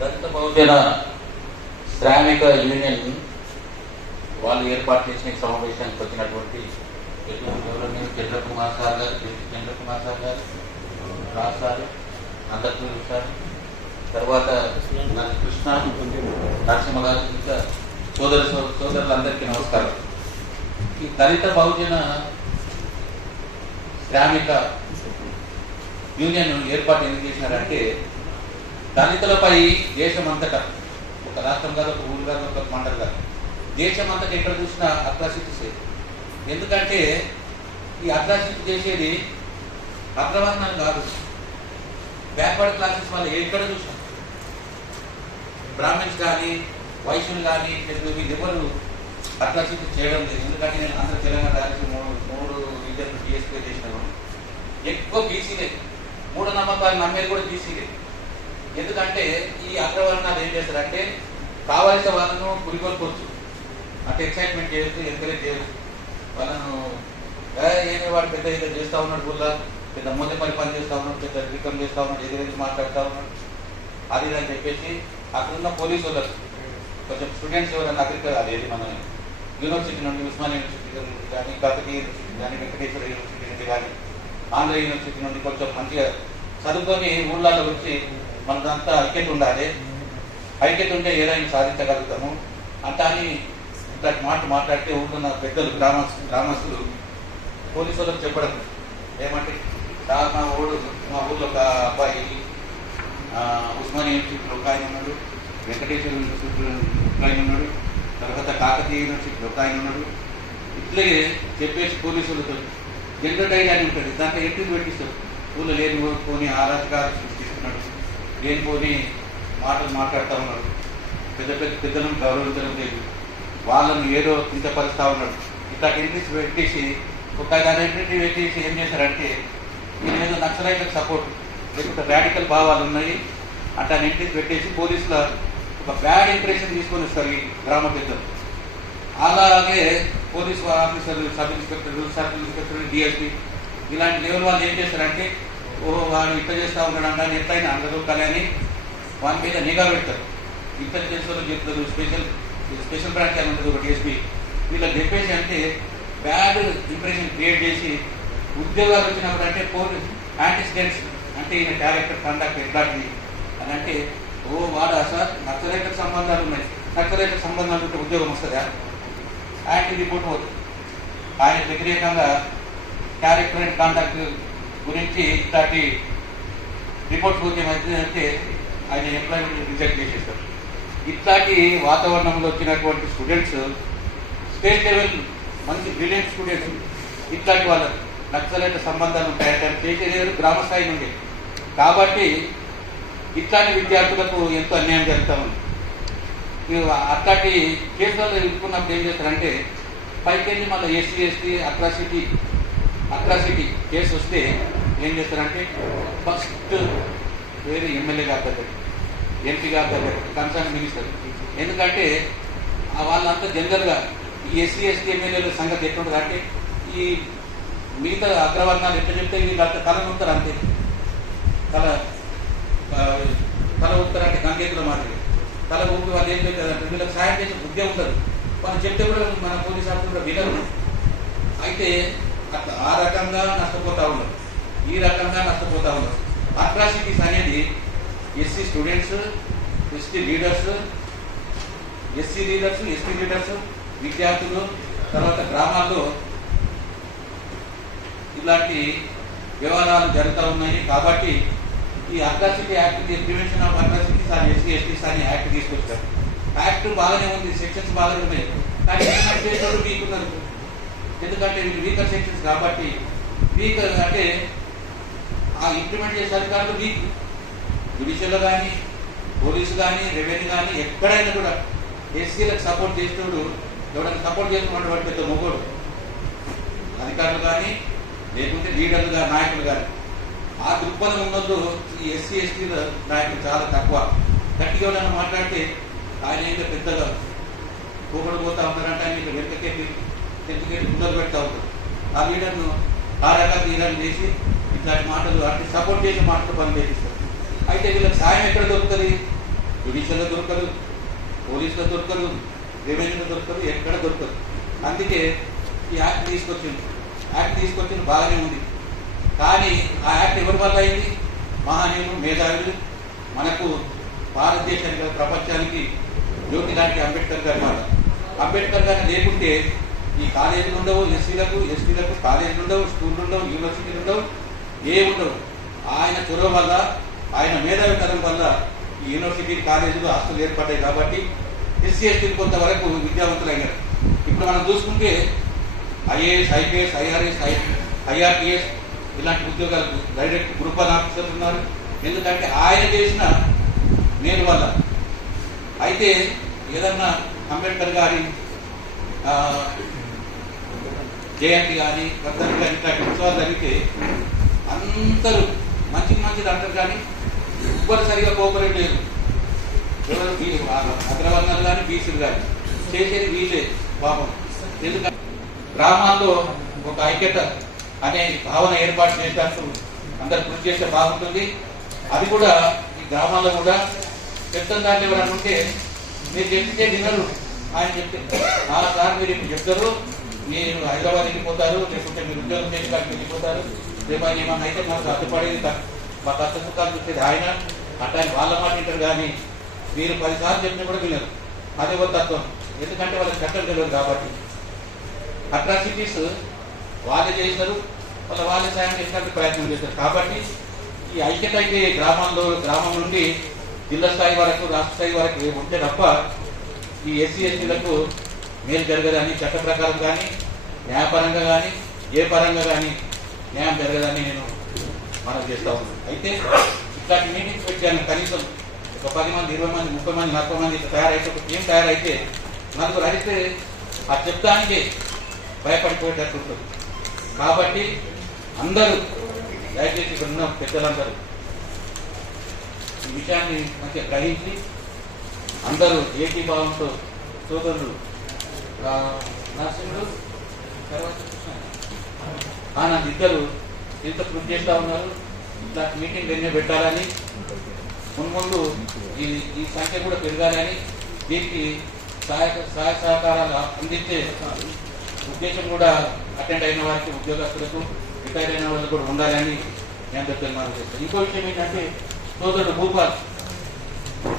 దళిత బహుజన శ్రామిక యూనియన్ వాళ్ళు ఏర్పాటు చేసిన సమావేశానికి వచ్చినటువంటి చంద్ర చంద్రకుమార్ సార్ గారు చంద్రకుమార్ సార్ గారు రాజ్ సార్ అందరికీ సార్ తర్వాత కృష్ణ నరసింహ గారు ఇంకా సోదర సోదరులందరికీ నమస్కారం. ఈ దళిత బహుజన శ్రామిక యూనియన్ ఏర్పాటు ఎందుకు చేసినారంటే దళితులపై దేశమంతటా ఒక రాష్ట్రం కాదు ఒక ఊరు కాదు ఒక మండలం కాదు దేశమంతటా ఎక్కడ చూసినా అట్రాసిటీస్ ఎందుకంటే ఈ అట్రాసిటీ చేసేది అగ్రవర్ణాలు కాదు. బ్యాక్వర్డ్ క్లాసెస్ వాళ్ళు ఎక్కడ చూసినా. బ్రాహ్మిన్స్ కానీ వైశ్యులు కానీ తెలుగు ఎవరు అట్రాసిటీ చేయడం లేదు. ఎందుకంటే నేను ఆంధ్ర తెలంగాణ రాజకీయ మూడు మూడు విద్యార్థులు టీఎస్పీ చేసినాను. ఎక్కువ బీసీలే మూఢ నమ్మకాలు నమ్మేది కూడా బీసీలే ఎందుకంటే ఈ అగ్రవర్ణాలు ఏం చేస్తారంటే కావాల్సిన వాళ్ళను పురికొల్పొచ్చు అంటే ఎక్సైట్మెంట్ చేయొచ్చు ఎంకరేజ్ చేయొచ్చు. వాళ్ళను ఏమి వాడు పెద్ద ఏదో చేస్తా ఉన్నాడు గుల్లా పెద్ద మొదటి పని పని చేస్తా ఉన్నాడు పెద్ద రికమ్ చేస్తూ ఉన్నాడు ఎదురెదిరి మాట్లాడుతూ ఉన్నాడు? అది అని చెప్పేసి అక్కడ ఉన్న పోలీసు వాళ్ళు కొంచెం స్టూడెంట్స్ ఎవరైనా అగ్రికల్ అది మన యూనివర్సిటీ నుండి ఉస్మానియా యూనివర్సిటీ నుండి కానీ కాకతీయ యూనివర్సిటీ కానీ వెంకటేశ్వర యూనివర్సిటీ నుండి కానీ ఆంధ్ర యూనివర్సిటీ నుండి కొంచెం మంచిగా చదువుకొని ఊళ్ళలో వచ్చి మనదంతా ఐక్యత ఉండాలి. ఐక్యత ఉంటే ఏదైనా సాధించగలుగుతాము. అంతా అని ఇట్లాంటి మాట మాట్లాడితే ఊళ్ళో పెద్దలు గ్రామస్ గ్రామస్తులు పోలీసు వాళ్ళకి చెప్పడం. ఏమంటే మా ఊడు మా ఊళ్ళో ఒక అబ్బాయి ఉస్మాని ఉస్మానియా యూనివర్సిటీలో ఒక ఆయన ఉన్నాడు. వెంకటేశ్వర యూనివర్సిటీలో ఒక ఆయన ఉన్నాడు. తర్వాత కాకతీయ యూనివర్సిటీలో ఒక ఆయన ఉన్నాడు. ఇట్లే చెప్పేసి పోలీసులతో జనరల్ డైరీ అని ఉంటుంది దాంట్లో ఎంట్రీ పెట్టిస్తారు. పూలు లేని పోని ఆరాధకాలు సృష్టిస్తున్నాడు లేని పోని మాటలు మాట్లాడుతూ ఉన్నాడు. పెద్ద పెద్ద పెద్దలను గౌరవించడం లేదు. వాళ్ళని ఏదో చింతపరుస్తూ ఉన్నాడు. ఇట్లా ఎంట్రీస్ పెట్టేసి ఒక దాని పెట్టేసి ఏం చేశారంటే నేను ఏదో నక్సలైట్లకు సపోర్ట్ లేకపోతే రాడికల్ భావాలు ఉన్నాయి. అంటే ఆ ఎంట్రీస్ పెట్టేసి పోలీసుల ఒక బ్యాడ్ ఇంప్రెషన్ తీసుకొని వస్తారు ఈ గ్రామ పెద్దలు. అలాగే పోలీస్ ఆఫీసర్లు సబ్ ఇన్స్పెక్టర్లు సబ్ ఇన్స్పెక్టర్లు డిఎస్పీ ఇలాంటి లెవెల్ వాళ్ళు ఏం చేస్తారంటే ఓ వాడు ఇట్లా చేస్తా ఉన్నాడు అంటే ఎట్లయినా అందరూ అని వాని మీద నిఘా పెడతారు. ఇంటెలిజెన్స్ వాళ్ళు చెప్తారు స్పెషల్ స్పెషల్ బ్రాంచ్ అని ఉంటుంది ఒకటి ఎస్పీ. వీళ్ళకి చెప్పేసి అంటే బ్యాడ్ ఇంప్రెషన్ క్రియేట్ చేసి ఉద్యోగాలు వచ్చినప్పుడు అంటే పోలీస్ యాంటిసిడెంట్స్ అంటే ఈయన క్యారెక్టర్ కండక్ట్ ఎట్లాంటిది అని అంటే ఓ వాడా సార్ నక్సలైట్లకు సంబంధాలు ఉన్నాయి. నక్సలైట్లకు సంబంధాలు ఉంటే ఉద్యోగం వస్తుందా? యాంటీ రిపోర్ట్ పోతుంది. ఆయన వ్యతిరేకంగా క్యారెక్టర్ అండ్ కాంటాక్ట్ గురించి ఇట్లాంటి రిపోర్ట్స్ పోతే అంటే ఆయన ఎంప్లాయ్మెంట్ రిజెక్ట్ చేసేసారు. ఇట్లాంటి వాతావరణంలో వచ్చినటువంటి స్టూడెంట్స్ స్టేట్ లెవెల్ మంచి బ్రిలియంట్ స్టూడెంట్స్ ఇట్లాంటి వాళ్ళ నక్సలైన సంబంధాలు ఉంటాయంటే చేసేది గ్రామ స్థాయి నుండి. కాబట్టి ఇట్లాంటి విద్యార్థులకు ఎంతో అన్యాయం జరుగుతూ ఉంది. అట్లాంటి కేసులలో ఇరుక్కున్నప్పుడు ఏం చేస్తారంటే పైకెళ్ళి మళ్ళీ SC ST atrocity atrocity case వస్తే ఏం చేస్తారంటే ఫస్ట్ వేరే ఎమ్మెల్యే గారి దగ్గర ఎంపీ గారి దగ్గర కన్సర్న్ మినిస్టర్. ఎందుకంటే ఆ వాళ్ళంతా జనరల్గా ఈ ఎస్సీ ఎస్టీ ఎమ్మెల్యేల సంగతి ఎట్లుంటుంది అంటే ఈ మిగతా అగ్రవర్ణాలు ఎట్లా చెప్తే వీళ్ళంతా తల ఉంటారు అంతే. తల తల ఉంటారంటే గంగేతుల మాదిరి. తల ఊపి వాళ్ళు ఏం చెప్తారంటే వీళ్ళకి సాయం చేసే బుద్ధి ఉండదు వాళ్ళు చెప్తే కూడా మన పోలీస్ ఆఫీసర్ కూడా వినరు. అయితే ఆ రకంగా నష్టపోతా ఉన్నారు. ఈ రకంగా నష్టపోతా ఉన్నారు. అట్రాసిటీస్ అనేది SC students ST leaders SC leaders ST leaders విద్యార్థులు తర్వాత గ్రామాల్లో ఇలాంటి వ్యవహారాలు జరుగుతూ ఉన్నాయి. కాబట్టి ఈ atrocity act prevention of atrocities అని ఎస్సీ ఎస్టీస్ అని యాక్ట్ తీసుకొచ్చారు. యాక్ట్ బాగానే ఉంది సెక్షన్స్ బాగానే ఉన్నాయి. కానీ ఇంప్లిమెంట్ ఎందుకంటే వీళ్ళు వీకర్ సెక్షన్స్ కాబట్టి వీకర్ అంటే ఆ ఇంప్లిమెంట్ చేసే అధికారులు వీక్ జుడిషియల్ కానీ పోలీసు కానీ రెవెన్యూ కానీ ఎక్కడైనా కూడా ఎస్సీలకు సపోర్ట్ చేస్తున్నాడు ఎవరైనా సపోర్ట్ చేస్తున్నటువంటి వాడు పెద్ద మొగోడు. అధికారులు కానీ లేకుంటే లీడర్లు కానీ నాయకులు కానీ ఆ దృక్పథం ఉన్నప్పుడు ఈ ఎస్సీ ఎస్టీల నాయకులు చాలా తక్కువ. గట్టిగా ఎవరైనా మాట్లాడితే ఆయన ఏదో పెద్దగా పోగొడు పోతా ఉంటారంటే ఆయన ఇట్లా వెనకకెళ్ళి వెనకకెళ్ళి ముందరు పెడతా ఉంటారు. ఆ లీడర్ను ఆ రకంగా లీడర్లు చేసి ఇట్లాంటి మాటలు అంటే సపోర్ట్ చేసి మాటలు పని చేపిస్తారు అయితే వీళ్ళకి సాయం ఎక్కడ దొరుకుతుంది? జుడిషియల్లో దొరకదు పోలీసులో దొరకదు రెవెన్యూలో దొరకదు ఎక్కడ దొరకదు. అందుకే ఈ యాక్ట్ తీసుకొచ్చింది యాక్ట్ తీసుకొచ్చింది బాగానే ఉంది. కానీ ఆ యాక్ట్ ఎవరి వల్ల అయింది? మహానీయులు మేధావులు. మనకు భారతదేశానికి ప్రపంచానికి జ్యోతి లాంటి అంబేద్కర్ గారి మాట అంబేద్కర్ గారిని లేకుంటే ఈ కాలేజీలు ఉండవు ఎస్సీలకు ఎస్టీలకు కాలేజీలు ఉండవు స్కూళ్ళు ఉండవు యూనివర్సిటీలు ఉండవు ఏ ఉండవు. ఆయన చొరవ వల్ల ఆయన మేధావితనం వల్ల ఈ యూనివర్సిటీ కాలేజీలు హాస్టల్ ఏర్పడ్డాయి కాబట్టి ఎస్సీ ఎస్టీలు కొంతవరకు విద్యావంతులైనారు. ఇప్పుడు మనం చూసుకుంటే ఐఏఎస్ ఐపీఎస్ ఐఆర్ఎస్ ఐఆర్టీఎస్ ఇలాంటి ఉద్యోగాలకు డైరెక్ట్ గ్రూప్ వన్ ఆఫీసర్లు ఉన్నారు. ఎందుకంటే ఆయన చేసిన మేలు వల్ల. అయితే ఏదన్నా అంబేద్కర్ గారి జయంతి కానీ వర్ధంతి కానీ ఇట్లాంటి ఉత్సవాలు జరిగితే అందరూ మంచి మంచిది అంటారు కానీ ఎవ్వరు సరిగా కోఆపరేట్ లేరు ఎవరు అగ్రవర్ణాలు కానీ బీసీలు కానీ చేసేది వీలే పాపం. ఎందుకంటే గ్రామాల్లో ఒక ఐక్యత అనే భావన ఏర్పాటు చేయడానికి అందరు కృషి చేస్తే బాగుంటుంది. అది కూడా ఈ గ్రామాల్లో కూడా. చెప్తాం దాంట్లో ఎవరైనా ఉంటే మీరు చెప్తే వినరు. ఆయన చెప్తే ఆ సార్ మీరు చెప్తారు. మీరు హైదరాబాద్ వెళ్ళిపోతారు లేకుంటే మీరు ఉద్యోగం చేసి కాడికి వెళ్ళిపోతారు. రేపు ఏమన్నా అయితే మాకు అడ్డుపడేది మా కష్టసుఖాలు చెప్పేది చూసేది ఆయన. అట్లా వాళ్ళ మాట వింటారు కానీ మీరు పదిసార్లు చెప్పినా కూడా వినరు. అదే ఒక తత్వం. ఎందుకంటే వాళ్ళకి చట్టం తెలియదు కాబట్టి. అట్రాసిటీస్ వాళ్ళే చేస్తారు వాళ్ళ వాళ్ళే సాయం చేసినట్టు ప్రయత్నం చేస్తారు కాబట్టి ఈ ఐక్యత అయితే గ్రామంలో గ్రామం నుండి జిల్లా స్థాయి వరకు రాష్ట్ర స్థాయి వరకు ఉంటే తప్ప ఈ ఎస్సీ ఎస్టీలకు మేలు జరగదని చట్ట ప్రకారం కానీ న్యాయపరంగా కానీ ఏ పరంగా కానీ న్యాయం జరగదని నేను మనం చేస్తా ఉన్నాను. అయితే ఇట్లాంటి మీటింగ్స్ పెట్టాను. కనీసం ఒక పది మంది ఇరవై మంది ముప్పై మంది నలభై మంది ఇట్లా తయారైతే ఒక టీం తయారైతే నలుగురు అయితే ఆ చెప్తానికి భయపడిపోయేటట్టు ఉంటుంది. కాబట్టి అందరూ దయచేసి ఇక్కడ ఉన్న పెద్దలందరూ ఈ విషయాన్ని మంచిగా గ్రహించి అందరూ ఏకీభావంతో సోదరులు నరసింహుడు తర్వాత కృష్ణ. ఆనంద్ ఇద్దరు ఇంత కృషి చేస్తా ఉన్నారు. ఇట్లాంటి మీటింగ్ ఎన్నో పెట్టాలని. మున్ముందు ఈ ఈ సంఖ్య కూడా పెరగాలని దీనికి సహాయ సహాయ సహకారాలు అందించే ఉద్దేశం కూడా అటెండ్ అయిన వారికి ఉద్యోగస్తులకు రిటైర్ అయిన వాళ్ళకి కూడా ఉండాలని నేను చెప్తున్నాను ఇంకో విషయం ఏంటంటే సోదరుడు భూపాల్